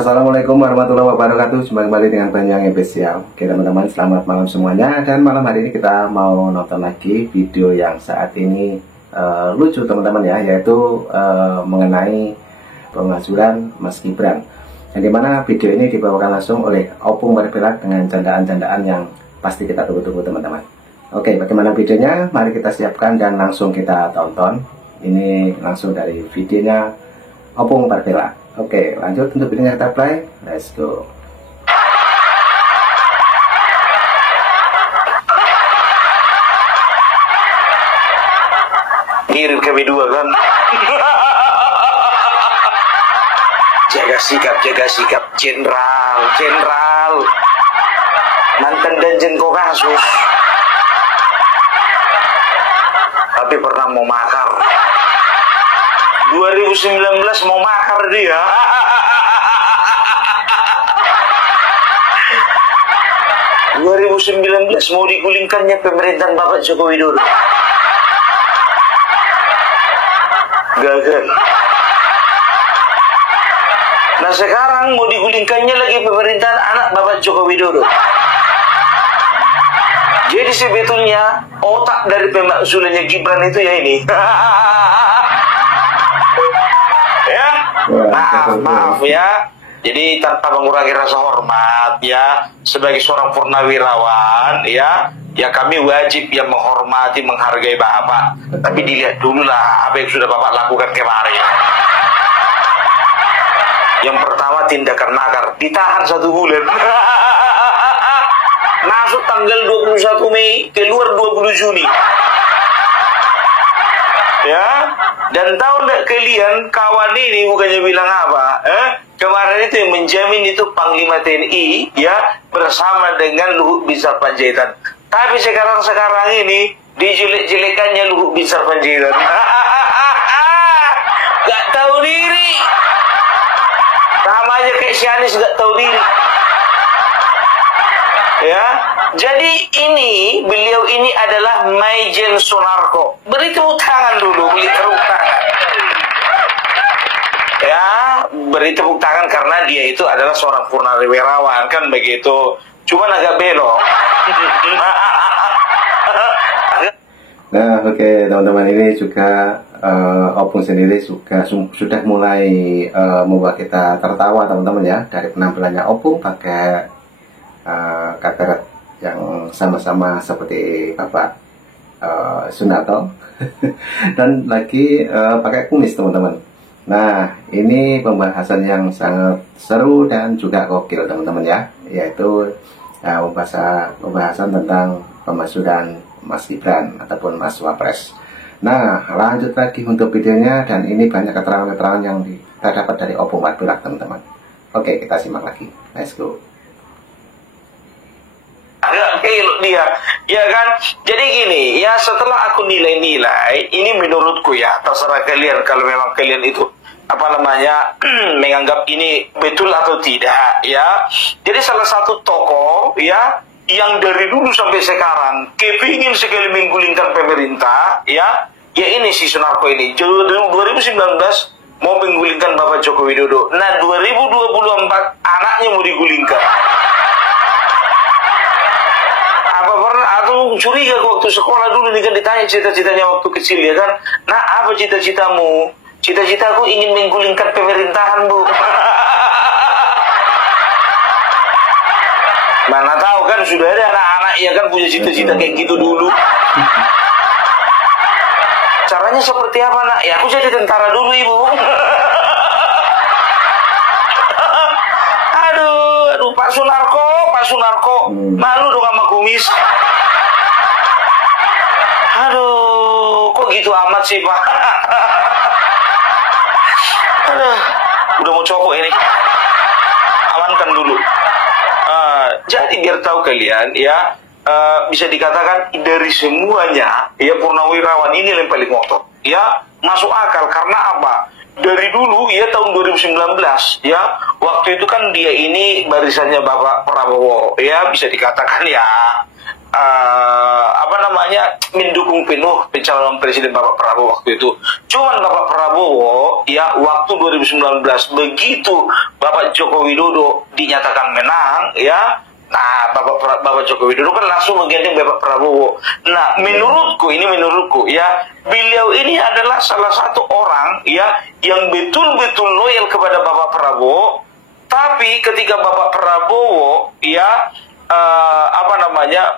Assalamualaikum warahmatullahi wabarakatuh. Jumpa kembali dengan Banyang Spesial. Oke teman-teman, selamat malam semuanya. Dan malam hari ini kita mau nonton lagi video yang saat ini lucu teman-teman ya, yaitu mengenai pengajuran Mas Gibran. Yang dimana video ini dibawakan langsung oleh Opung Marvelak dengan candaan-candaan yang pasti kita tunggu-tunggu teman-teman. Oke, bagaimana videonya? Mari kita siapkan dan langsung kita tonton. Ini langsung dari videonya Opung Marvelak. Oke, lanjut untuk videonya kita play. Let's go. Kirim kami dua kan. Jaga sikap, jenderal. Mantan Danjen Kopassus. Tapi pernah mau makar. 2019 mau makar dia. mau digulingkannya pemerintahan Bapak Joko Widodo. Gagal. Nah sekarang mau digulingkannya lagi pemerintahan anak Bapak Joko Widodo. Jadi sebetulnya otak dari pemakzulannya Gibran itu ya ini. Ya, maaf ya. Jadi tanpa mengurangi rasa hormat ya, sebagai seorang purnawirawan ya kami wajib yang menghormati, menghargai Bapak. Tapi dilihat dulu lah apa yang sudah Bapak lakukan kemarin. Yang pertama tindakan makar, ditahan 1 bulan. Masuk tanggal 21 Mei, keluar 20 Juni. Ya, dan tahu nggak kalian kawan ini bukannya bilang apa? Kemarin itu yang menjamin itu Panglima TNI ya bersama dengan Luhut Binsar Panjaitan. Tapi sekarang ini dijelek-jelekannya Luhut Binsar Panjaitan. Gak tahu diri. Sama aja kayak si Anies gak tahu diri. Ya, jadi beliau ini adalah Maijen Sunarko. Beri tepuk tangan dulu, beri tepuk tangan. Ya, beri tepuk tangan karena dia itu adalah seorang purnawirawan kan begitu. Cuman agak belok. Nah, oke teman-teman, ini juga Opung sendiri sudah mulai membuat kita tertawa teman-teman ya, dari penampilannya Opung pakai kakeret yang sama-sama seperti Bapak Sunarko dan lagi pakai kumis teman-teman. Nah, ini pembahasan yang sangat seru dan juga gokil teman-teman ya, yaitu pembahasan tentang pemasukan Mas Gibran ataupun Mas Wapres. Nah, lanjut lagi untuk videonya, dan ini banyak keterangan-keterangan yang kita dapat dari Opung Marvelak teman-teman. Oke, kita simak lagi. Let's go. Agak elok dia, ya kan? Jadi gini, ya setelah aku nilai-nilai, ini menurutku ya, terserah kalian kalau memang kalian itu menganggap ini betul atau tidak ya. Jadi salah satu tokoh ya yang dari dulu sampai sekarang kepingin sekali menggulingkan pemerintah ya ini si Sunarko ini. 2019 mau menggulingkan Bapak Joko Widodo. Nah 2024 anaknya mau digulingkan. Apa pernah atau curiga waktu sekolah dulu nih kan ditanya cita-citanya waktu kecil ya kan? Nah apa cita-citamu? Cita-citaku ingin menggulingkan pemerintahan, Bu. Mana tahu kan sudah ada anak-anak ya kan punya cita-cita kayak gitu dulu. Caranya seperti apa nak? Ya aku jadi tentara dulu Ibu. Aduh Pak Sunarko, malu dong sama kumis. Aduh, kok gitu amat sih Pak? Aduh, udah mau copok ini. Amankan dulu. Jadi biar tahu kalian ya, bisa dikatakan dari semuanya ya purnawirawan ini yang paling ngotot ya, masuk akal karena apa? Dari dulu ya tahun 2019 ya, waktu itu kan dia ini barisannya Bapak Prabowo ya, bisa dikatakan ya mendukung penuh pencalonan Presiden Bapak Prabowo waktu itu. Cuman Bapak Prabowo ya waktu 2019 begitu Bapak Joko Widodo dinyatakan menang ya, nah Bapak Joko Widodo kan langsung menggandeng Bapak Prabowo. Nah menurutku ya, beliau ini adalah salah satu orang ya yang betul-betul loyal kepada Bapak Prabowo. Tapi ketika Bapak Prabowo ya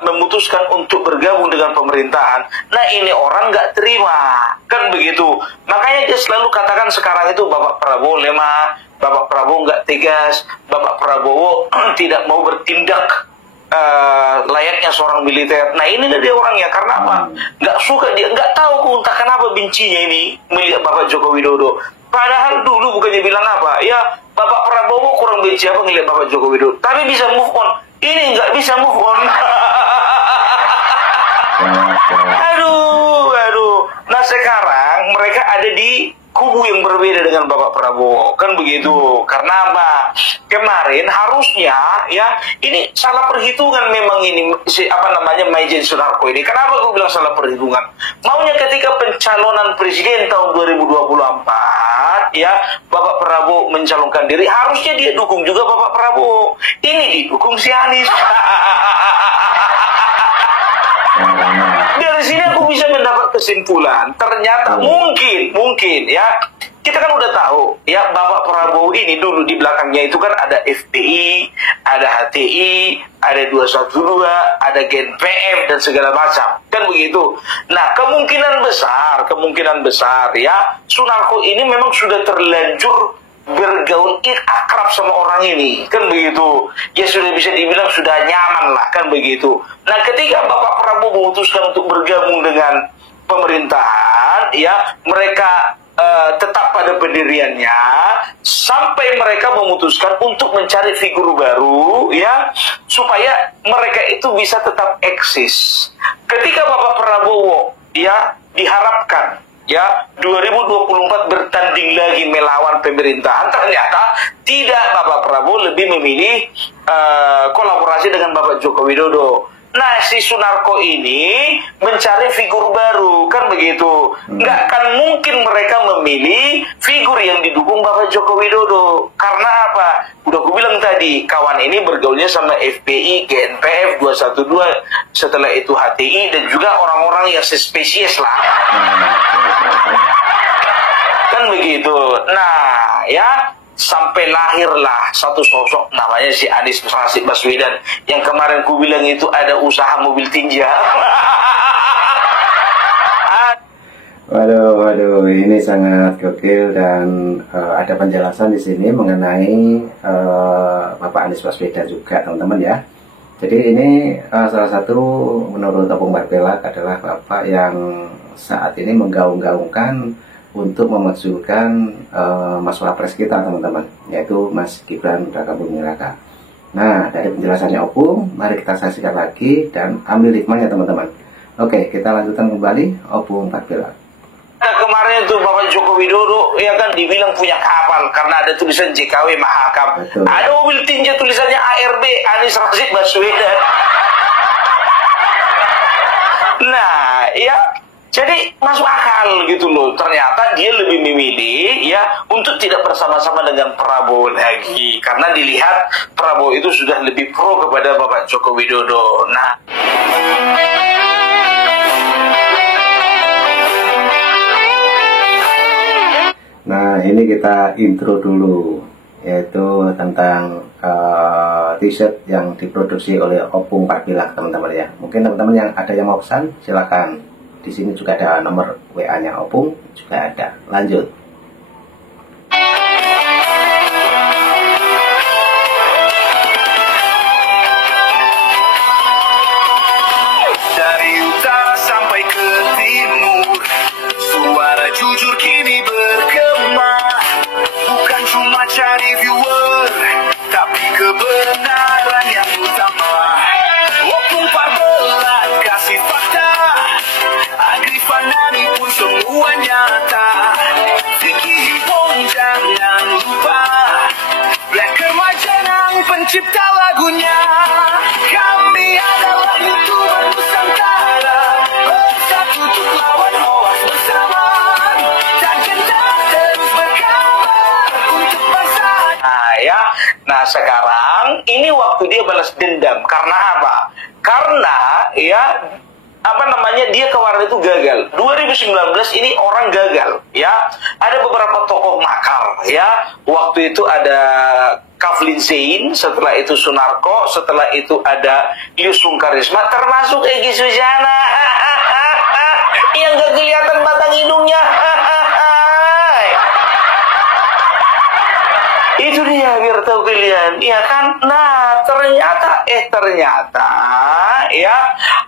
memutuskan untuk bergabung dengan pemerintahan, nah ini orang nggak terima, kan begitu. Makanya dia selalu katakan sekarang itu Bapak Prabowo lemah, Bapak Prabowo nggak tegas, Bapak Prabowo tidak mau bertindak layaknya seorang militer. Nah ini dia orangnya, karena apa? Nggak suka, dia nggak tahu entah kenapa bencinya ini melihat Bapak Joko Widodo. Padahal dulu bukannya bilang apa, ya Bapak Prabowo kurang benci apa ngelihat Bapak Joko Widodo, tapi bisa move on. Ini nggak bisa move on. Aduh. Nah sekarang mereka ada di kubu yang berbeda dengan Bapak Prabowo, kan begitu. Karena apa? Kemarin harusnya ya ini salah perhitungan memang ini Maijen Sunarko ini. Kenapa aku bilang salah perhitungan? Maunya ketika pencalonan presiden tahun 2024 ya Bapak Prabowo mencalonkan diri, harusnya dia dukung juga Bapak Prabowo. Ini didukung si Anies. Dari sini aku bisa mendapat kesimpulan, ternyata mungkin ya, kita kan udah tahu ya Bapak Prabowo ini dulu di belakangnya itu kan ada FPI, ada HTI, ada 212, ada GNPF dan segala macam, kan begitu. Nah kemungkinan besar ya Sunarko ini memang sudah terlanjur bergaul akrab sama orang ini, kan begitu. Ya sudah bisa dibilang sudah nyaman lah, kan begitu. Nah ketika Bapak Prabowo memutuskan untuk bergabung dengan pemerintahan ya, mereka tetap pada pendiriannya sampai mereka memutuskan untuk mencari figur baru ya, supaya mereka itu bisa tetap eksis. Ketika Bapak Prabowo ya diharapkan ya 2024 bertanding lagi melawan pemerintahan, ternyata tidak, Bapak Prabowo lebih memilih kolaborasi dengan Bapak Joko Widodo. Nah si Sunarko ini mencari figur baru, kan begitu. Nggak akan mungkin mereka memilih figur yang didukung Bapak Joko Widodo. Karena apa? Udah aku bilang tadi, kawan ini bergaulnya sama FPI, GNPF, 212, setelah itu HTI, dan juga orang-orang yang sespesies lah. Kan begitu. Nah ya, sampai lahirlah satu sosok namanya si Anies Rashid Baswedan, yang kemarin ku bilang itu ada usaha mobil tinja. Waduh, ini sangat gokil, dan ada penjelasan di sini mengenai Bapak Anies Baswedan juga, teman-teman ya. Jadi ini salah satu menurut Opung Barbelak adalah bapak yang saat ini menggaung-gaungkan untuk memajukan Mas Wapres kita, teman-teman, yaitu Mas Gibran Raka Buming Raka. Nah, dari penjelasannya Opung, mari kita saksikan lagi dan ambil hikmahnya, teman-teman. Oke, kita lanjutkan kembali Opung Barbelak. Nah, kemarin itu Bapak Joko Widodo ya kan dibilang punya kapal karena ada tulisan JKW Mahakam. Betul. Ada mobil tinja tulisannya ARB Anies Rashid Baswedan. Nah, ya jadi masuk akal gitu loh. Ternyata dia lebih memilih ya untuk tidak bersama-sama dengan Prabowo lagi, karena dilihat Prabowo itu sudah lebih pro kepada Bapak Joko Widodo. Nah, ini kita intro dulu, yaitu tentang t-shirt yang diproduksi oleh Opung Barbelak, teman-teman ya. Mungkin teman-teman yang ada yang mau pesan, silakan. Di sini juga ada nomor WA-nya Opung, juga ada. Lanjut. Dari utara sampai ke timur, suara jujur kini bergema. Bukan cuma cari viewer, tapi kebenaran yang utama. Opung Barbelak kasih fakta, Agrifan pun semua nyata. Vicky Himpong jangan lupa, Black Kemajenang pencipta lagunya. Kami adalah YouTuber ini waktu dia balas dendam. Karena apa? Karena ya dia kemarin itu gagal. 2019 ini orang gagal ya. Ada beberapa tokoh makar ya. Waktu itu ada Kaflin Zain, setelah itu Sunarko, setelah itu ada Yusung Karisma, termasuk Egy Sujana yang gak kelihatan batang hidungnya. Itu dia, biar tahu kalian, ya kan? Nah, ternyata ya,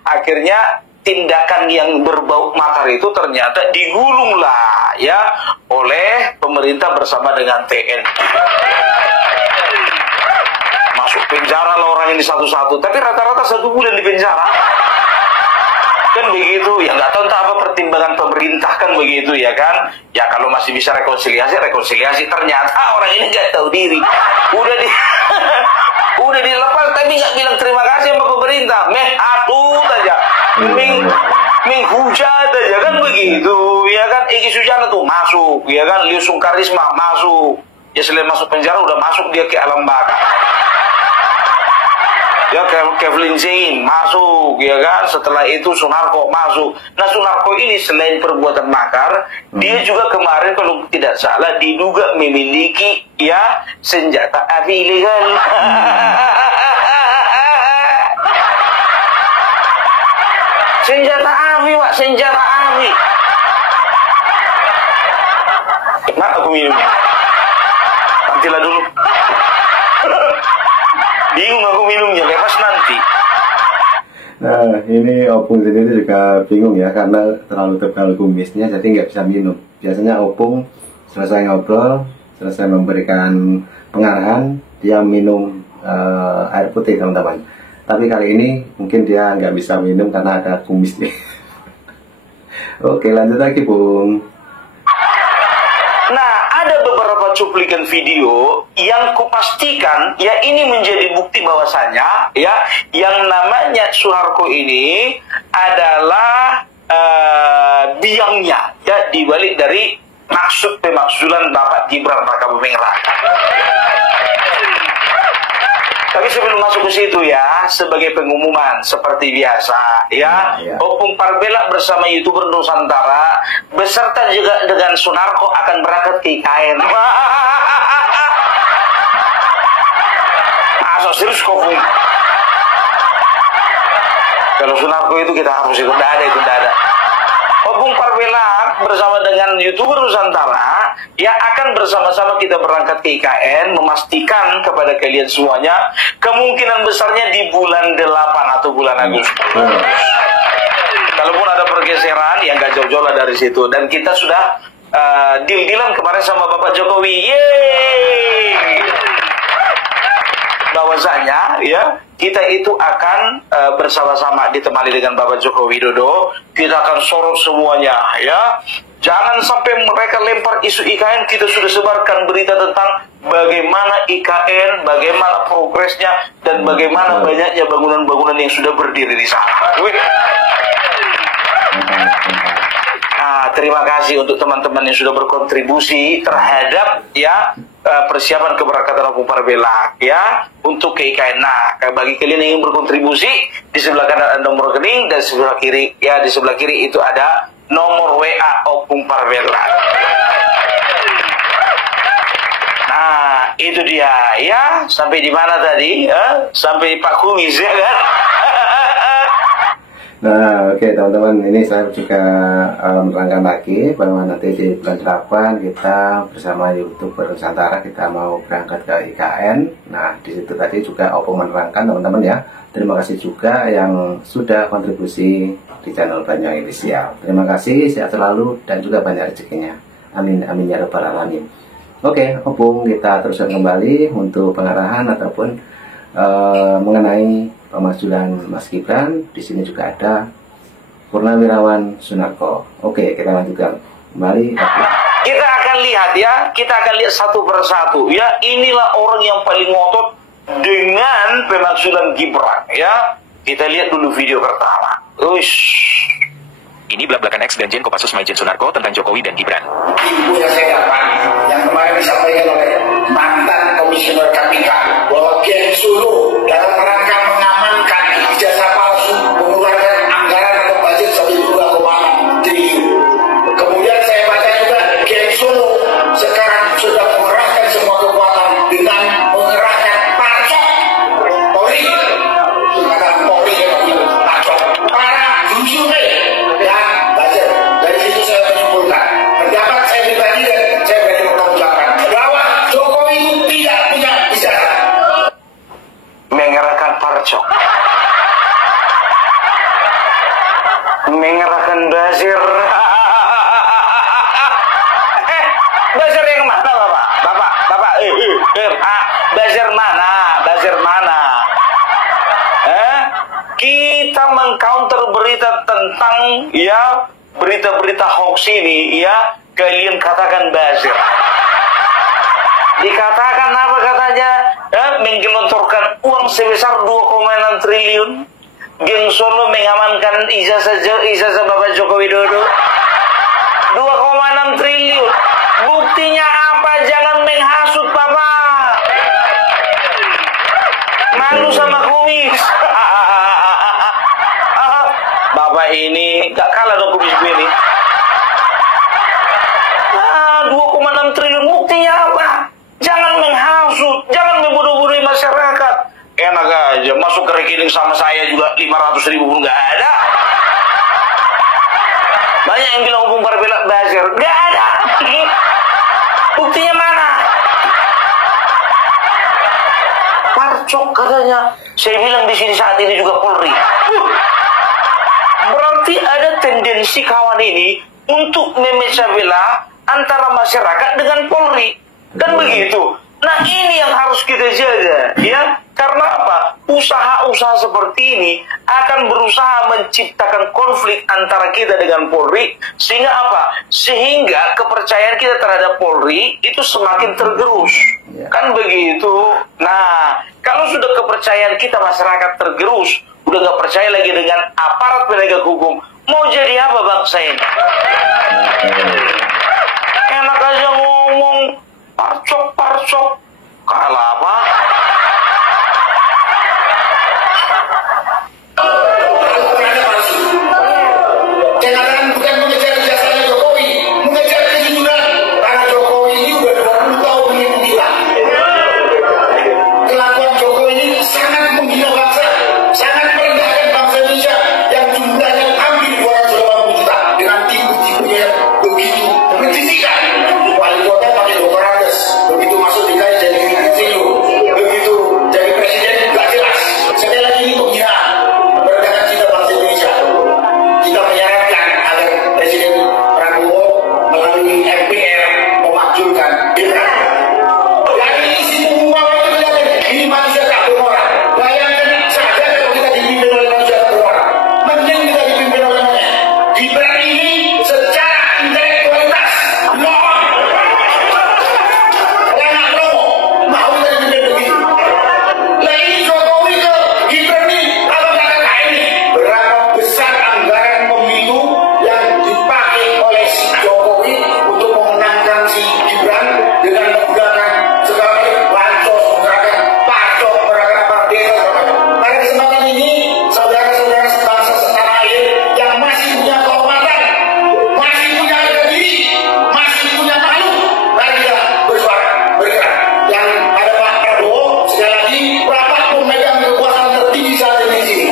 akhirnya tindakan yang berbau makar itu ternyata digulunglah ya oleh pemerintah bersama dengan TNI. Masuk penjara lah orang ini satu-satu, tapi rata-rata 1 bulan di penjara. Kan begitu, ya nggak tahu entah apa pertimbangan pemerintah kan begitu ya kan. Ya kalau masih bisa rekonsiliasi, ternyata orang ini nggak tahu diri. Udah dilepas tapi nggak bilang terima kasih sama pemerintah. Atut aja, menghujat aja kan begitu ya kan. Egy Sujana tuh masuk ya kan, Yusung Karisma masuk. Ya selain masuk penjara udah masuk dia ke alam baka. Ya Kaflin Zain masuk ya kan, setelah itu Sunarko masuk. Nah Sunarko ini selain perbuatan makar, dia juga kemarin kalau tidak salah diduga memiliki ya senjata api ilegal. Senjata api Pak, senjata api. Nah aku minumnya, nantilah dulu. Bingung aku minumnya, lepas nanti. Nah, ini opung sendiri juga bingung ya, karena terlalu tebal kumisnya, jadi nggak bisa minum. Biasanya opung selesai ngobrol, selesai memberikan pengarahan, dia minum air putih, teman-teman. Tapi kali ini mungkin dia nggak bisa minum karena ada kumisnya. Oke, lanjut lagi, Bung. Nah, ada beberapa cuplikan video yang kupastikan ya ini menjadi bukti bahwasanya ya yang namanya Suharko ini adalah biangnya ya dibalik dari pemakzulan Bapak Gibran Rakabuming Raka. Tapi sebelum masuk ke situ ya, sebagai pengumuman seperti biasa ya, Opung Parbela bersama YouTuber Nusantara beserta juga dengan Sunarko akan berangkat ke IKN. Asal serius kok, Bung. Kalau Sunarko itu kita harus itu, tidak ada. Opung Parbela bersama dengan YouTuber Nusantara yang akan bersama-sama kita berangkat ke IKN, memastikan kepada kalian semuanya kemungkinan besarnya di bulan 8 atau bulan Agustus. Kalaupun ada pergeseran yang gak jauh-jauh lah dari situ, dan kita sudah deal-dealan kemarin sama Bapak Jokowi. Yeay! Bahwasanya ya kita itu akan bersama-sama ditemani dengan Bapak Joko Widodo. Kita akan sorot semuanya ya. Jangan sampai mereka lempar isu IKN, kita sudah sebarkan berita tentang bagaimana IKN, bagaimana progresnya, dan bagaimana banyaknya bangunan-bangunan yang sudah berdiri di sana. Nah, terima kasih untuk teman-teman yang sudah berkontribusi terhadap ya persiapan keberangkatan Opung Parbela ya untuk ke IKN. Nah, bagi kalian yang ingin berkontribusi, di sebelah kanan ada nomor rekening dan sebelah kiri ya, di sebelah kiri itu ada nomor WA Opung Parbela. Nah, itu dia ya. Sampai di mana tadi? Sampai Pak Kumis ya kan? Nah, oke teman-teman, ini saya juga menerangkan lagi bahwa nanti di bulan 8 kita bersama YouTuber Nusantara kita mau berangkat ke IKN. Nah, di situ tadi juga Opung menerangkan teman-teman ya. Terima kasih juga yang sudah kontribusi di channel Banyak Inisial. Terima kasih, sehat selalu dan juga banyak rezekinya. Amin, amin ya rabbal alamin. Oke, Opung kita teruskan kembali untuk pengarahan ataupun mengenai pemakzulan Mas Gibran. Di sini juga ada Purnawirawan Sunarko. Oke, kita lanjutkan kembali. Kita akan lihat ya, kita akan lihat satu persatu ya. Inilah orang yang paling ngotot dengan pemakzulan Gibran ya. Kita lihat dulu video pertama. Ini belak-belakan X dan Jen Kopassus Maijen Sunarko tentang Jokowi dan Gibran. Info yang saya dapat, yang kemarin disampaikan oleh mantan komisioner KPK bahwa Gen Solo dalam rangka mengamankan ijazah palsu mengeluarkan anggaran atau budget sampai 2,6 triliun. Kemudian saya baca juga Gen Solo sekarang sudah mengerahkan semua kekuatan dengan mengerahkan pacok Polri, katakan Polri pacok para jurusnya dan budget. Dari situ saya menyimpulkan pendapat saya pribadi dan saya berani bertanggungjawabkan bahwa Jokowi itu tidak punya ijazah. Mengerahkan parcok, mengerahkan buzzer. Buzzer yang mana, Bapak? Buzzer mana? Buzzer mana? Kita mengcounter berita tentang ya berita-berita hoax ini, ya kalian katakan buzzer. Dikatakan apa katanya? Menggelontorkan uang sebesar 2,6 triliun. Geng Solo mengamankan ijazah Bapak Joko Widodo. 2,6 triliun. Buktinya apa? Jangan menghasut, Bapak. Malu sama kumis. Bapak ini gak kalah dong kumis gue ini. 2,6 triliun buktinya apa? Jangan menghasut, jangan membodoh-bodohi masyarakat. Enak aja, masuk ke rekening sama saya juga 500.000 pun gak ada. Banyak yang bilang hukum berbelak buzzer, gak ada. Buktinya mana? Parcok katanya. Saya bilang di sini saat ini juga Polri. Berarti ada tendensi kawan ini untuk memecah belah antara masyarakat dengan Polri. Kan begitu. Nah, ini yang harus kita jaga, ya. Karena apa? Usaha-usaha seperti ini akan berusaha menciptakan konflik antara kita dengan Polri, sehingga apa? Sehingga kepercayaan kita terhadap Polri itu semakin tergerus. Kan begitu. Nah, kalau sudah kepercayaan kita masyarakat tergerus, udah gak percaya lagi dengan aparat penegak hukum, mau jadi apa bangsa ini? Enak aja ngomong parcok, kalah apa? Jangan bukan mengejar jasanya Jokowi, mengejar kejujuran. Karena Jokowi ini udah 20 tahun menipu kita. Kelakuan Jokowi ini sangat menghina bangsa, sangat merendahkan bangsa Indonesia yang jumlahnya hampir 280 juta dengan tipu-tipunya yang begitu menjijikan. Wali kota pakai 200, begitu masuk DKI jadi triliun, begitu jadi presiden gak jelas. Sekali lagi ini penghinaan, merendahkan cita bangsa Indonesia. Kita menyarankan agar Presiden Prabowo melalui MPR memakzulkan Gibran. Dari isi pengumuman itu kelihatan ini manusia tak bermoral. Bayangkan saja kalau kita dipimpin oleh manusia tak bermoral. Mending kita dipimpin oleh monyet. Gibran ini secara intelektualitas lemah. Lengah romo, mau kita dipimpin begitu. Nah ini Jokowi ke Gibran ini apa kata ini? Berapa besar anggaran pemilu yang dipakai oleh si Jokowi untuk memenangkan si Gibran dengan menggunakan segala bansos, menggunakan pacok, menggunakan apa desa. Pada kesempatan ini, saudara-saudara sebangsa setanah air yang masih punya kehormatan, masih punya harga diri, masih punya malu, mari kita bersuara, bergerak. Yang ada Pak Prabowo, sekali lagi, Bapak pemegang kekuasaan tertinggi saat ini di sini.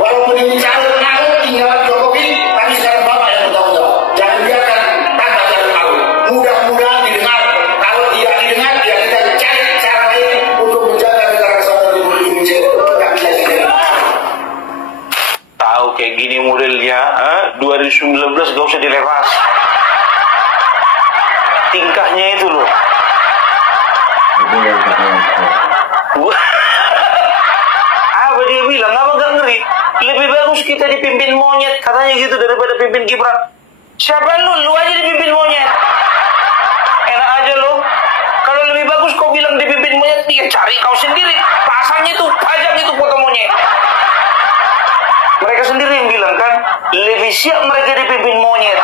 Walaupun ini calon Ahok tinggal Jokowi, tapi sekarang Bapak yang bertanggung jawab. Jangan biarkan tanpa calon Ahok. Mudah-mudahan didengar. Kalau tidak didengar, ya kita cari cara lain untuk menjaga negara kesatuan Republik Indonesia. Tidak bisa sendiri. Tahu kayak gini modelnya, 2019 gak usah dilepas. Tingkahnya itu loh. Apa dia bilang? Apa gak ngeri? Lebih bagus kita dipimpin monyet, katanya gitu, daripada pimpin Gibran. Siapa lu? Lu aja dipimpin monyet. Enak aja lo. Kalau lebih bagus kau bilang dipimpin monyet, ya cari kau sendiri. Pasangnya tuh, pajang itu foto monyet. Mereka sendiri yang bilang kan, lebih siap mereka dipimpin monyet.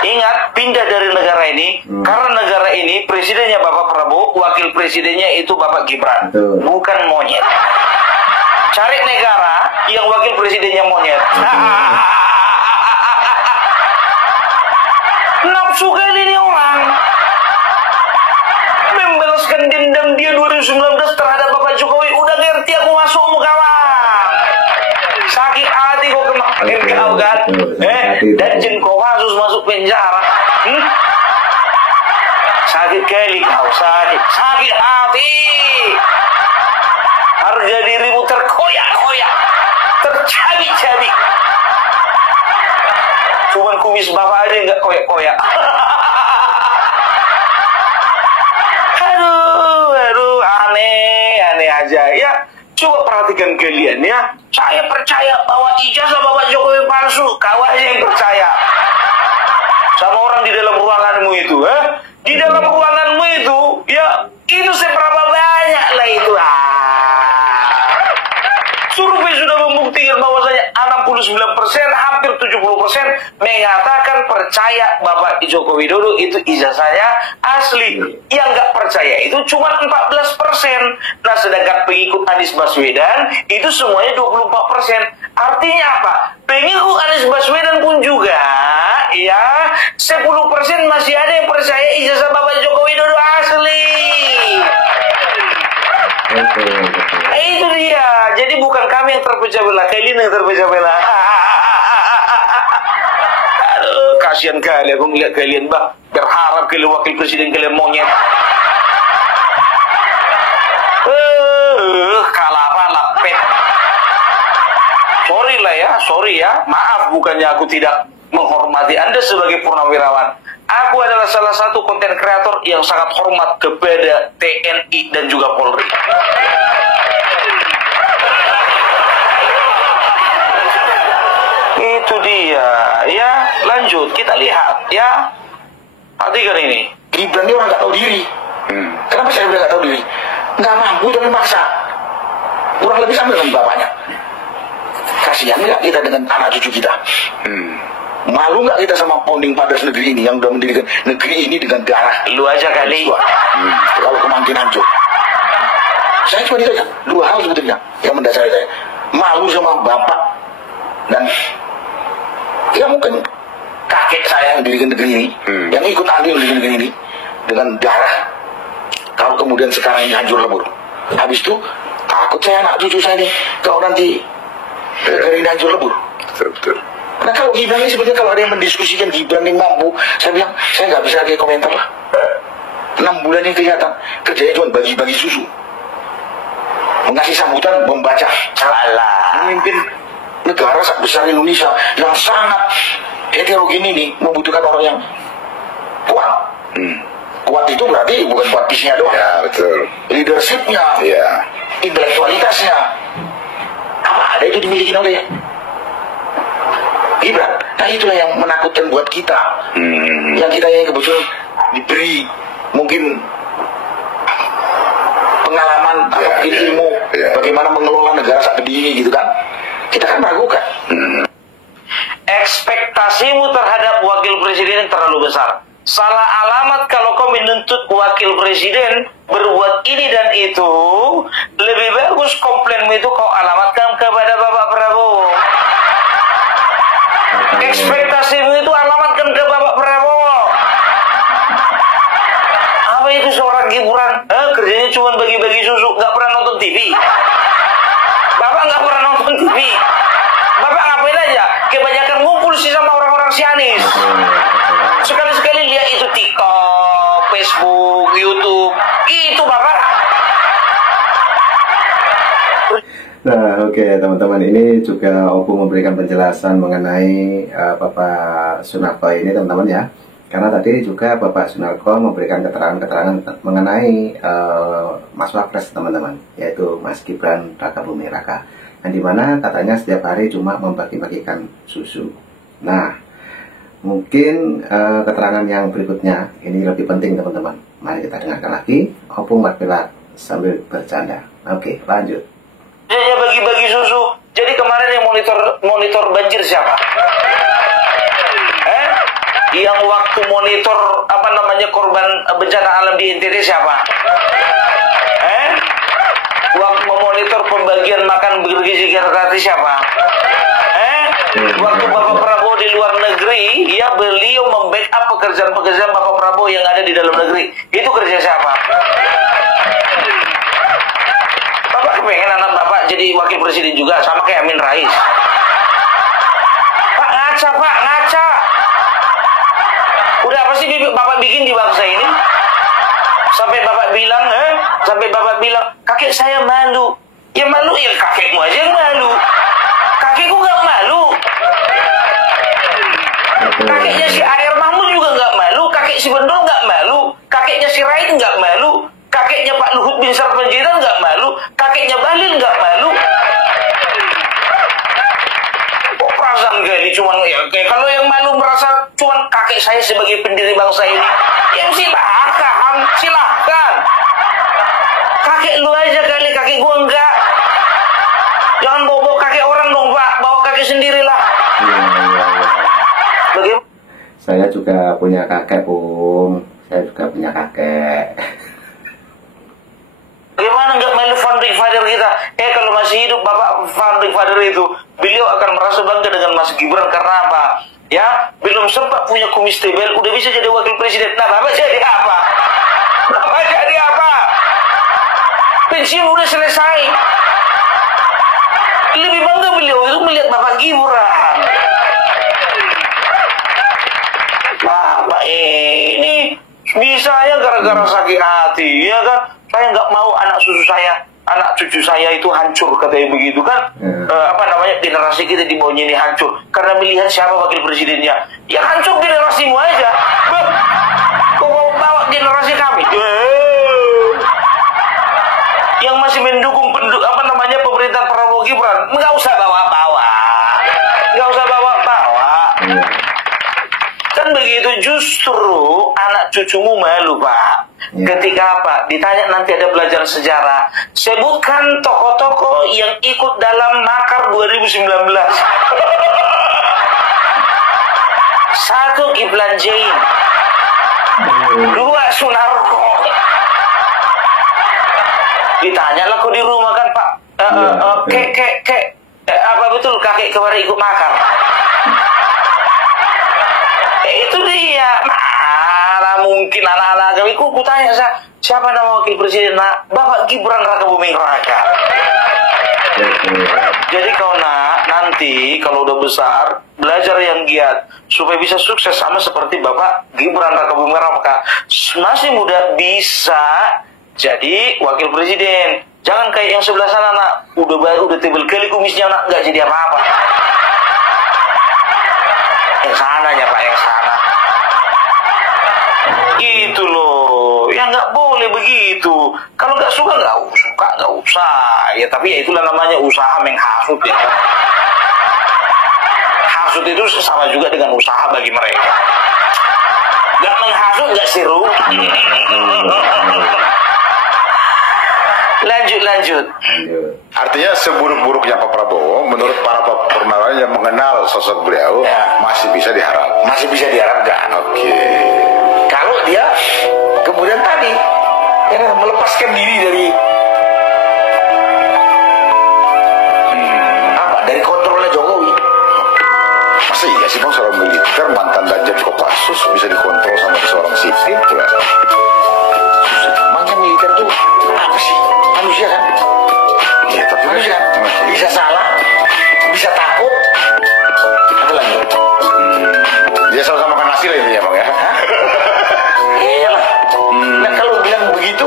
Ingat, pindah dari negara ini karena negara ini presidennya Bapak Prabowo, wakil presidennya itu Bapak Gibran. Betul. Bukan monyet. Cari negara yang wakil presidennya monyet. Nafsu kali ini orang. Membalaskan dendam dia 2019 terhadap Bapak Jokowi. Udah ngerti aku masukmu kawan. Sakit hati kok kemarin kau kan. Dan jin kau masuk penjara. Sakit kali kau, sakit hati. Harga dirimu terkoyak-koyak, tercabik-cabik. Cuman kumis bapak aja nggak koyak-koyak. Aduh, aneh aja ya. Coba perhatikan kalian ya. Saya percaya bahwa ijazah Bapak Jokowi palsu. Kau aja yang percaya. Sama orang di dalam ruanganmu itu, di dalam ruanganmu itu, ya itu seberapa banyak lah itu. Survei sudah membuktikan bahwasanya 69%, hampir 70% mengatakan percaya Bapak Joko Widodo itu ijazahnya asli. Yang nggak percaya itu cuma 14%. Nah, sedangkan pengikut Anies Baswedan itu semuanya 24%. Artinya apa? Pengikut Anies Baswedan pun juga, ya 10% masih ada yang percaya ijazah Bapak Joko Widodo asli. Itu dia. Jadi bukan kami yang terpecah belah, kalian yang terpecah belah. Aduh, kasihan kali aku melihat kalian, bah. Berharap kalian wakil presiden kalian monyet. Kalah pet. Sorry ya. Maaf, bukannya aku tidak menghormati Anda sebagai purnawirawan. Aku adalah salah satu konten kreator yang sangat hormat kepada TNI dan juga Polri. Itu dia, ya. Lanjut, kita lihat, ya. Perhatikan ini. Gibran ini orang nggak tahu diri. Kenapa saya bilang nggak tahu diri? Nggak mampu tapi maksa. Kurang lebih sama dengan bapaknya. Kasihan nggak kita dengan anak cucu kita? Malu nggak kita sama founding fathers negeri ini yang udah mendirikan negeri ini dengan darah? Lu aja kali. Kalau kemungkinan hancur. Saya cuma itu aja. Dua hal sebetulnya yang mendasari saya. Malu sama bapak dan ya mungkin kakek saya yang mendirikan negeri ini, yang ikut andil mendirikan negeri ini dengan darah. Kalau kemudian sekarang ini hancur lebur, habis itu takut saya anak cucu saya nih kalau nanti negeri ini hancur lebur. Betul. Nah kalau Gibran ini sebetulnya kalau ada yang mendiskusikan Gibran ini mampu, saya bilang saya nggak bisa lagi komentar lah. 6 bulan ini kelihatan kerjanya cuma bagi-bagi susu, mengasih sambutan, membaca, salah, memimpin negara besar Indonesia yang sangat heterogen ini membutuhkan orang yang kuat. Kuat itu berarti bukan kuat fisiknya doang. Ya, betul. Leadershipnya, Ya. intelektualitasnya, apa ada itu dimiliki oleh Gibran. Nah itulah yang menakutkan buat kita. Yang kita yang kebetulan diberi mungkin pengalaman atau mungkin ilmu bagaimana mengelola negara saat begini gitu kan. Kita kan meragukan. Ekspektasimu terhadap wakil presiden terlalu besar. Salah alamat kalau kau menuntut wakil presiden berbuat ini dan itu. Lebih bagus komplainmu itu kau alamatkan kepada Bapak Prabowo. Ekspektasimu itu alamatkan ke Bapak Prabowo. Apa itu seorang hiburan? Kerjanya cuma bagi-bagi susu, nggak pernah nonton TV. Bapak nggak pernah nonton TV. Bapak ngapain aja? Kebanyakan ngumpul sih sama orang-orang sianis. Sekali-sekali lihat itu TikTok, Facebook, YouTube. Itu Bapak. Nah, oke teman-teman, ini juga Opung memberikan penjelasan mengenai Bapak Sunarko ini teman-teman ya. Karena tadi juga Bapak Sunarko memberikan keterangan-keterangan mengenai Mas Wapres teman-teman, yaitu Mas Gibran Rakabuming Raka, yang dimana katanya setiap hari cuma membagi-bagikan susu. Nah, mungkin keterangan yang berikutnya ini lebih penting teman-teman. Mari kita dengarkan lagi Opung berpilat sambil bercanda. Oke, lanjut. Dia bagi-bagi susu. Jadi kemarin yang monitor banjir siapa? Yang waktu monitor korban bencana alam di NTT siapa? Waktu memonitor pembagian makan bergizi gratis siapa? Waktu Bapak Prabowo di luar negeri, ya beliau membackup pekerjaan-pekerjaan Bapak Prabowo yang ada di dalam negeri. Itu kerja siapa? Bapak kepengen anak Bapak jadi wakil presiden juga, sama kayak Amin Rais. Pak ngaca. Udah apa sih Bapak bikin di bangsa ini? Sampai Bapak bilang, kakek saya malu. Ya malu ya kakekmu aja yang malu. Kakekku nggak malu. Kakeknya si Ayer Mahmud juga nggak malu. Kakek si Bendol nggak malu. Kakeknya si Raid nggak malu. Kakeknya Pak Luhut bin Sarpanjaitan nggak malu. Kakeknya Bahlil nggak malu. Kok perasaan gak ini cuman ya? Kalau yang malu merasa cuman kakek saya sebagai pendiri bangsa ini, ya silahkan. Kakek lu aja kali, kakek gua enggak. Jangan bawa kakek orang dong Pak, bawa kakek sendirilah. Bagaimana? Saya juga punya kakek, Bung. Saya juga punya kakek. Bagaimana nggak malu founding father kita? Kalau masih hidup Bapak founding father itu, beliau akan merasa bangga dengan Mas Gibran karena apa? Ya, belum sempat punya kumis tebel, udah bisa jadi wakil presiden. Nah, Bapak jadi apa? Pensiun udah selesai. Lebih bangga beliau itu melihat Bapak Gibran. Bapak ini bisa ya gara-gara sakit hati, ya kan? Saya nggak mau anak cucu saya itu hancur, katanya begitu kan? Generasi kita di bawahnya ini hancur karena melihat siapa wakil presidennya. Ya hancur generasimu aja. Kau mau bawa generasi kami? Yang masih mendukung pemerintahan Prabowo Gibran, nggak usah bawa-bawa. Kan begitu, justru anak cucumu malu Pak. Ketika apa? Ditanya nanti ada pelajaran sejarah, sebutkan tokoh-tokoh yang ikut dalam Makar 2019. 1. Kiflan Zain. 2. Sunarko. Ditanya lah kok di rumah kan Pak, apa betul kakek kemarin ikut makar? Itu dia. Mana mungkin anak-anak kami. Ku tanya siapa nama wakil presiden? Bapak Gibran Raka Buming Raka. Jadi kau nanti kalau udah besar belajar yang giat supaya bisa sukses sama seperti Bapak Gibran Raka Buming Raka. Masih muda bisa jadi wakil presiden. Jangan kayak yang sebelah sana udah tebel kali kumisnya nggak jadi apa-apa. Yang sananya Pak, yang sana. Gitu loh. Ya nggak boleh begitu. Kalau nggak suka nggak usah. Ya tapi ya itulah namanya usaha menghasut ya. Hasut itu sama juga dengan usaha bagi mereka. Nggak menghasut nggak seru. Lanjut. Artinya seburuk-buruknya Pak Prabowo, menurut para purnawirawan yang mengenal sosok beliau, masih bisa diharapkan. Oke. Kalau dia kemudian tadi melepaskan diri dari kontrolnya Jokowi. Masa iya sih Bang, seorang militer mantan Danjen Kopassus bisa dikontrol sama seorang sipil tuh ya? Mantan militer tuh apa sih? Manusia kan? Iya, tapi manusia bisa salah, bisa takut. Ada lagi. Dia sama-sama makan hasil ini ya Bang ya? Iyalah. Nah kalau bilang begitu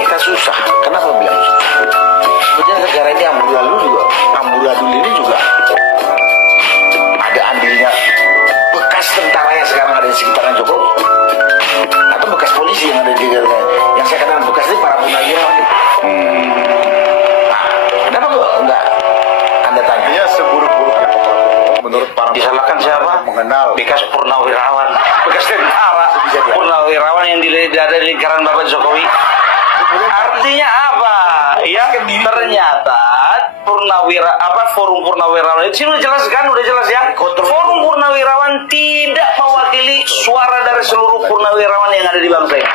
kita susah. Kenapa bilang susah? Sebenarnya negara ini amburadul ini juga ada andilnya bekas tentara yang sekarang ada di sekitaran Jokowi atau bekas polisi yang ada di yang saya katakan bekas ini para purnawirawan. Kenapa enggak Anda tanya? Dia seburuk-buruknya Pak Prabowo menurut para disalahkan siapa? mengenal Bekas purnawirawan, bekas tentara, purnawirawan yang ada di lingkaran Bapak Jokowi. Artinya apa? Ya ternyata Forum Purnawirawan itu udah jelas kan, udah jelas ya. Forum Purnawirawan tidak mewakili suara dari seluruh purnawirawan yang ada di bangsa ini.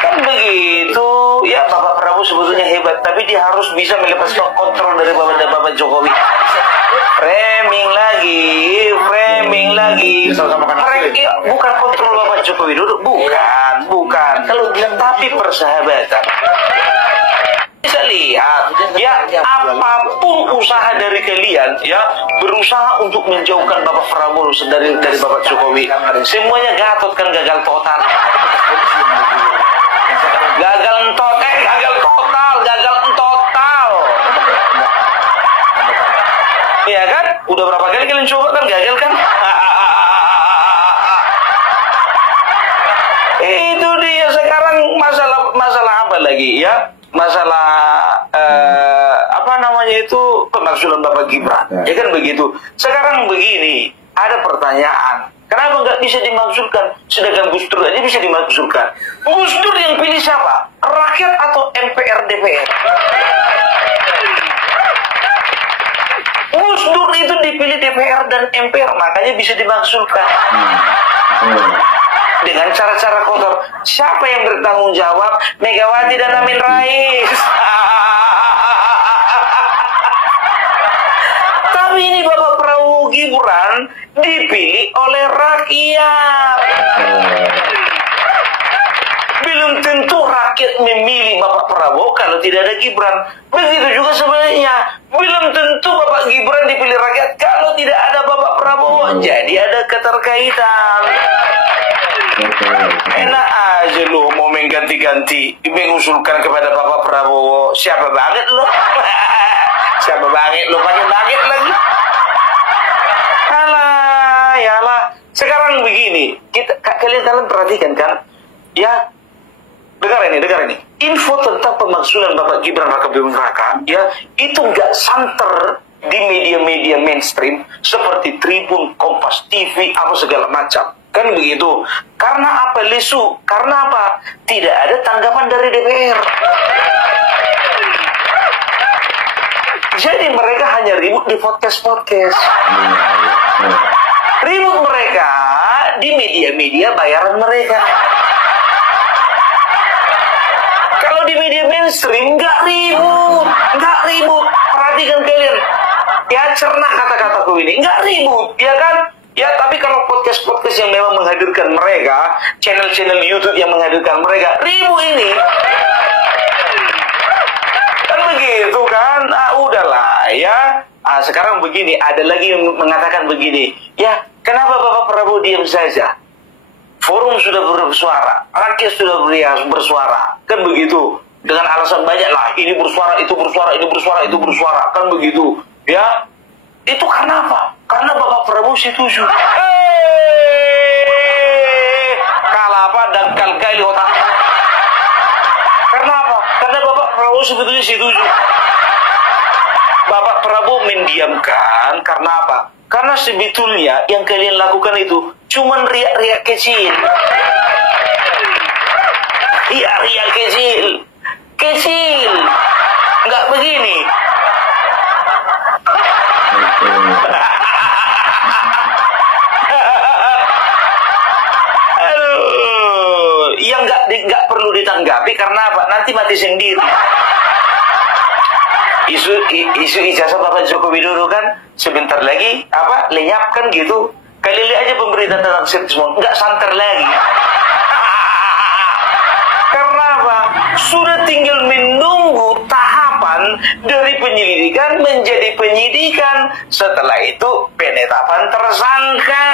Kan begitu ya. Bapak Prabowo sebetulnya hebat, tapi dia harus bisa melepaskan kontrol dari Bapak Jokowi. Framing lagi. Bukan kontrol Bapak Jokowi dulu, bukan. Kalau bilang tapi persahabatan. Bisa lihat ya, apapun usaha dari kalian ya, berusaha untuk menjauhkan Bapak Prabowo dari Bapak Jokowi, semuanya gatot kan, gagal total. Gagal total. Iya kan? Udah berapa kali kalian coba kan, gagal kan? Itu dia sekarang masalah apa lagi ya? Masalah pemakzulan Bapak Gibran. Ya kan begitu. Sekarang begini, ada pertanyaan. Kenapa nggak bisa dimaksudkan? Sedangkan Gus Dur aja bisa dimaksudkan. Gus Dur yang pilih siapa? Rakyat atau MPR DPR? Gus Dur itu dipilih DPR dan MPR, makanya bisa dimaksudkan. Dengan cara-cara kotor. Siapa yang bertanggung jawab? Megawati dan Amin Rais. Tapi ini Bapak Prabowo Gibran dipilih oleh rakyat. Belum tentu rakyat memilih Bapak Prabowo kalau tidak ada Gibran. Begitu juga sebenarnya. Belum tentu Bapak Gibran dipilih rakyat kalau tidak ada Bapak Prabowo. Jadi ada keterkaitan. Enak aja lu mau mengganti-ganti, mengusulkan kepada Bapak Prabowo. Siapa banget lo? Siapa banget lo? Pakai banget lagi. Alah. Sekarang begini, kalian perhatikan kan? Ya, dengar ini. Info tentang pemakzulan Bapak Gibran Raka Buming Raka, ya, itu nggak santer di media-media mainstream seperti Tribun, Kompas TV, apa segala macam. Kan begitu. Karena apa, lesu? Karena apa? Tidak ada tanggapan dari DPR. Jadi mereka hanya ribut di podcast. Ribut mereka di media-media bayaran mereka. Kalau di media mainstream nggak ribut. Perhatikan kalian. Ya, cerna kata-kataku ini. Nggak ribut, ya kan? Ya, tapi kalau podcast-podcast yang memang menghadirkan mereka, channel-channel YouTube yang menghadirkan mereka, ribut ini. Kan begitu kan? Udahlah ya. Sekarang begini, ada lagi yang mengatakan begini. Ya, kenapa Bapak Prabowo diam saja? Forum sudah bersuara, rakyat sudah bersuara. Kan begitu. Dengan alasan banyak lah, ini bersuara, itu bersuara. Kan begitu. Ya, itu karena apa? Karena Bapak Prabowo setuju. Kalah apa dangkal kali otak. Karena apa? Karena Bapak Prabowo sebetulnya setuju. Bapak Prabowo mendiamkan karena apa? Karena sebetulnya yang kalian lakukan itu cuman riak-riak kecil. Riak kecil. Nggak begini. Yang nggak perlu ditanggapi karena apa? Nanti mati sendiri. Isu ijazah Bapak Joko Widodo kan sebentar lagi lenyap kan gitu. Kali lihat aja pemberitaan tentang Sirtismon nggak santer lagi. Karena apa? Sudah tinggal menunggu tahapan dari penyelidikan menjadi penyidikan. Setelah itu penetapan tersangka.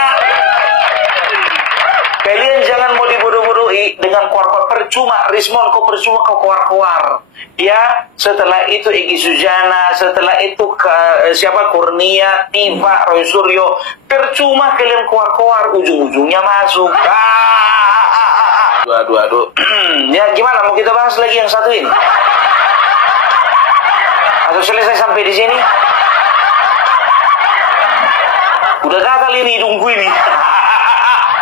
Kalian jangan mau dibodoh-bodohi dengan kuar-kuar percuma. Rismon kok percuma kau kuar-kuar. Ya, setelah itu Egy Sujana, setelah itu Kurnia, Tifa, Roy Suryo. Percuma kalian kuar-kuar, ujung-ujungnya masuk. Aduh. Ya, gimana? Mau kita bahas lagi yang satu ini? Atau selesai sampai di sini? Udah gatal ini hidungku ini.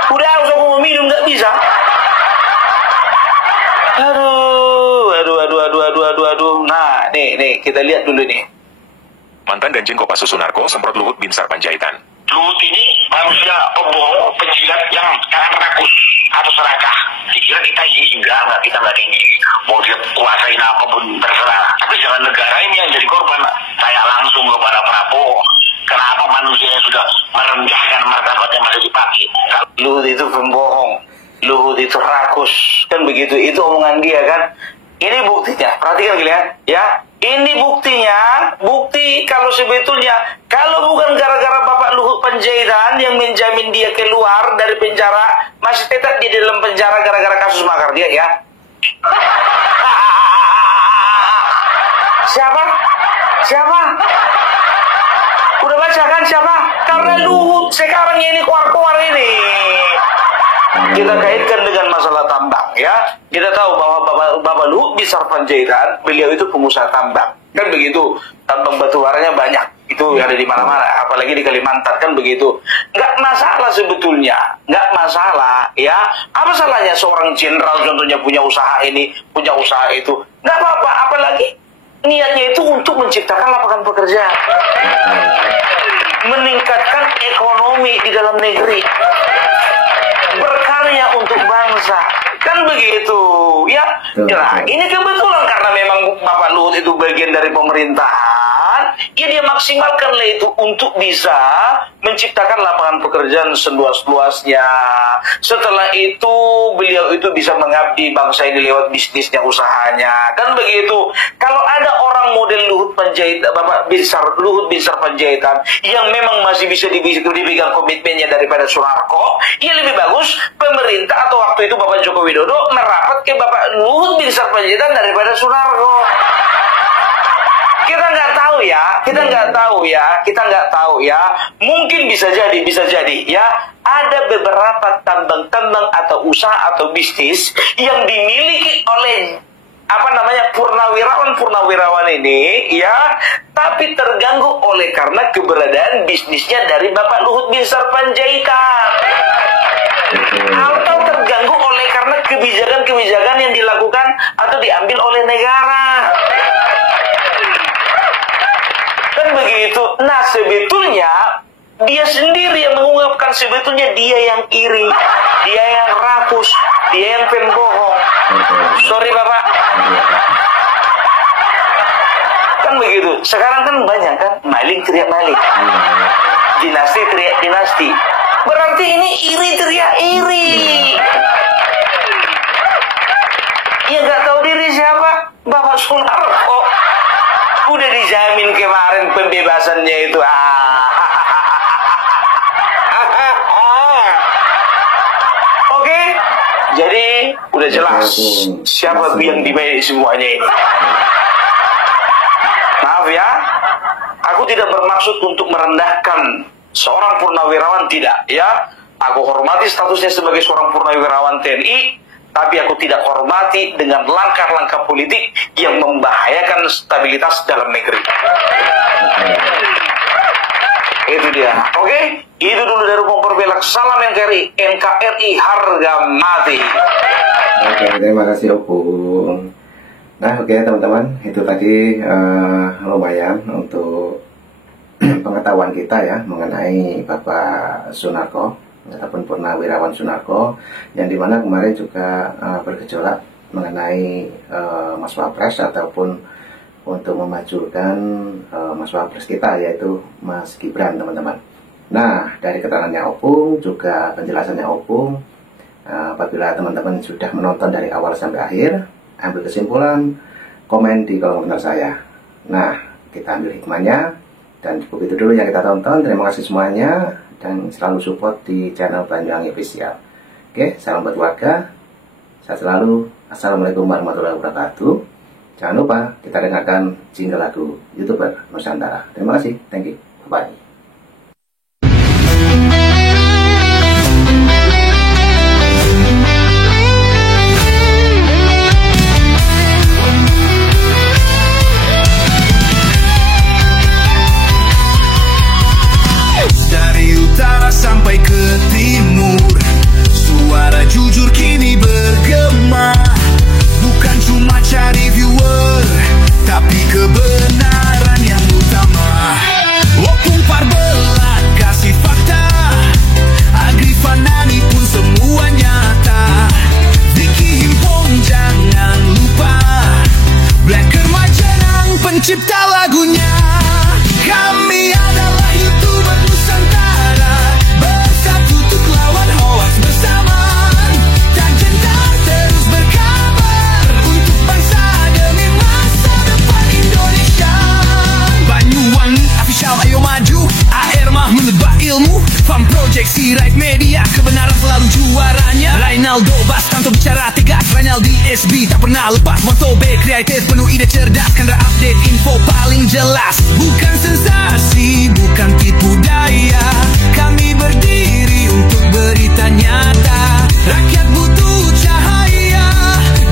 Udah harus aku mau minum, nggak bisa. Aduh. aduh. Nah, nih kita lihat dulu nih. Mantan Danjen Kopassus Sunarko semprot Luhut Binsar Panjaitan. Luhut ini manusia pembohong, penjilat yang sangat rakus atau serakah. Dikira kita ini enggak kita nggak ini mau dia kuasain apapun terserah. Tapi jangan negara ini yang jadi korban. Tanya langsung kepada Prabowo. Kenapa manusia yang sudah merendahkan martabat yang masih dipakai? Luhut itu pembohong, Luhut itu rakus, kan begitu. Itu omongan dia kan. Ini buktinya, perhatikan kalian ya. Ini buktinya, bukti kalau sebetulnya kalau bukan gara-gara Bapak Luhut Panjaitan yang menjamin dia keluar dari penjara, masih tetap di dalam penjara gara-gara kasus makar dia ya. Siapa? Udah baca kan siapa? Karena Luhut sekarang ini keluar ini. Kita kaitkan dengan masalah tambang ya. Kita tahu bahwa Bapak Luhut Binsar Panjaitan, beliau itu pengusaha tambang. Kan begitu. Tambang batu baranya banyak. Itu ada di mana-mana, apalagi di Kalimantan kan begitu. Nggak masalah sebetulnya. Nggak masalah ya. Apa salahnya seorang jenderal contohnya punya usaha ini, punya usaha itu. Nggak apa-apa, apalagi niatnya itu untuk menciptakan lapangan pekerjaan. Meningkatkan ekonomi di dalam negeri. Berkarya untuk bangsa. Kan begitu ya. Nah, ini kebetulan karena memang Bapak Luhut itu bagian dari pemerintahan, ya dia maksimalkanlah itu untuk bisa menciptakan lapangan pekerjaan seluas-luasnya. Setelah itu beliau itu bisa mengabdi bangsa ini lewat bisnisnya, usahanya. Kan begitu. Kalau ada orang model Luhut Panjaitan, Bapak Luhut Binsar Panjaitan yang memang masih bisa dipegang komitmennya daripada Sunarko, ya lebih bagus pemerintah atau waktu itu Bapak Joko Widodo merapat ke Bapak Luhut Binsar Panjaitan daripada Sunarko. Kita nggak tahu ya. Mungkin bisa jadi ya. Ada beberapa tambang-tambang atau usaha atau bisnis yang dimiliki oleh purnawirawan ini ya, tapi terganggu oleh karena keberadaan bisnisnya dari Bapak Luhut Binsar Panjaitan. Atau terganggu oleh karena kebijakan-kebijakan yang dilakukan atau diambil oleh negara. Kan begitu. Nah, sebetulnya dia sendiri yang mengungkapkan sebetulnya dia yang iri, dia yang rakus, dia yang pembohong. Sorry Bapak. Kan begitu. Sekarang kan banyak kan maling teriak maling, dinasti teriak dinasti. Berarti ini iri teriak iri. Ya nggak tahu diri siapa? Bapak Sunarko. Udah dijamin kemarin pembebasannya itu. Oke, jadi udah jelas siapa yang dibayar semuanya ini. Maaf ya, aku tidak bermaksud untuk merendahkan seorang purnawirawan, tidak ya. Aku hormati statusnya sebagai seorang purnawirawan TNI, tapi aku tidak hormati dengan langkah-langkah politik yang membahayakan stabilitas dalam negeri. Itu dia. Oke? Itu dulu dari Komporbelak. Salam NKRI. NKRI harga mati. Oke, terima kasih Opung. Nah, oke teman-teman, itu tadi lumayan untuk pengetahuan kita ya mengenai Bapak Sunarko ataupun Purnawirawan Sunarko, yang dimana kemarin juga bergejolak mengenai Mas Wapres ataupun untuk memajukan Mas Wapres kita, yaitu Mas Gibran, teman-teman. Nah, dari keterangannya Opung, juga penjelasannya Opung, apabila teman-teman sudah menonton dari awal sampai akhir, ambil kesimpulan, komen di kolom komentar saya. Nah, kita ambil hikmahnya, dan begitu dulu yang kita tonton. Terima kasih semuanya, dan selalu support di channel Banyuwangi Official. Oke, salam buat warga, sehat selalu. Assalamualaikum warahmatullahi wabarakatuh. Jangan lupa kita dengarkan jingle lagu YouTuber Nusantara. Terima kasih, thank you, bye-bye. Sampai ke timur, suara jujur kini bergema. Bukan cuma cari viewer, pencipta lagunya. Kami adalah YouTuber Nusantara, bersatu untuk lawan hoax bersamaan. Tak gentar terus berkabar untuk bangsa demi masa depan Indonesia. Banyuwangi official ayo maju, AR mah menebak ilmu. Farm Project Sirait Media, kebenaran selalu juaranya. Ronaldo Bas kantor bicara tegas, Ronaldo SB tak pernah lepas. Moto B kreatif penuh ide cerdas, kan update info paling jelas. Bukan sensasi, bukan tipu daya, kami berdiri untuk berita nyata. Rakyat butuh cahaya,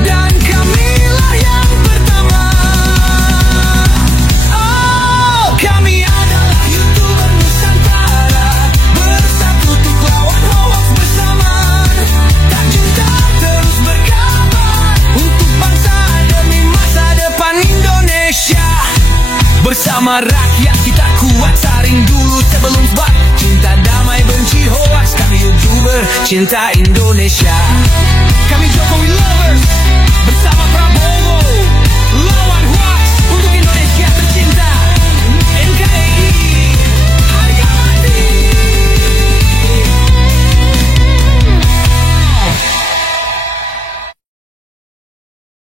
dan kamilah yang pertama. Oh, kami adalah YouTuber Nusantara, bersatu untuk lawan hoax bersamaan. Tak gentar terus berkabar untuk bangsa demi masa depan Indonesia. Bersama rakyat kita kuat, saring dulu sebelum sebar. Cinta damai benci hoax, kami YouTuber cinta Indonesia. Kami Jokowi lovers.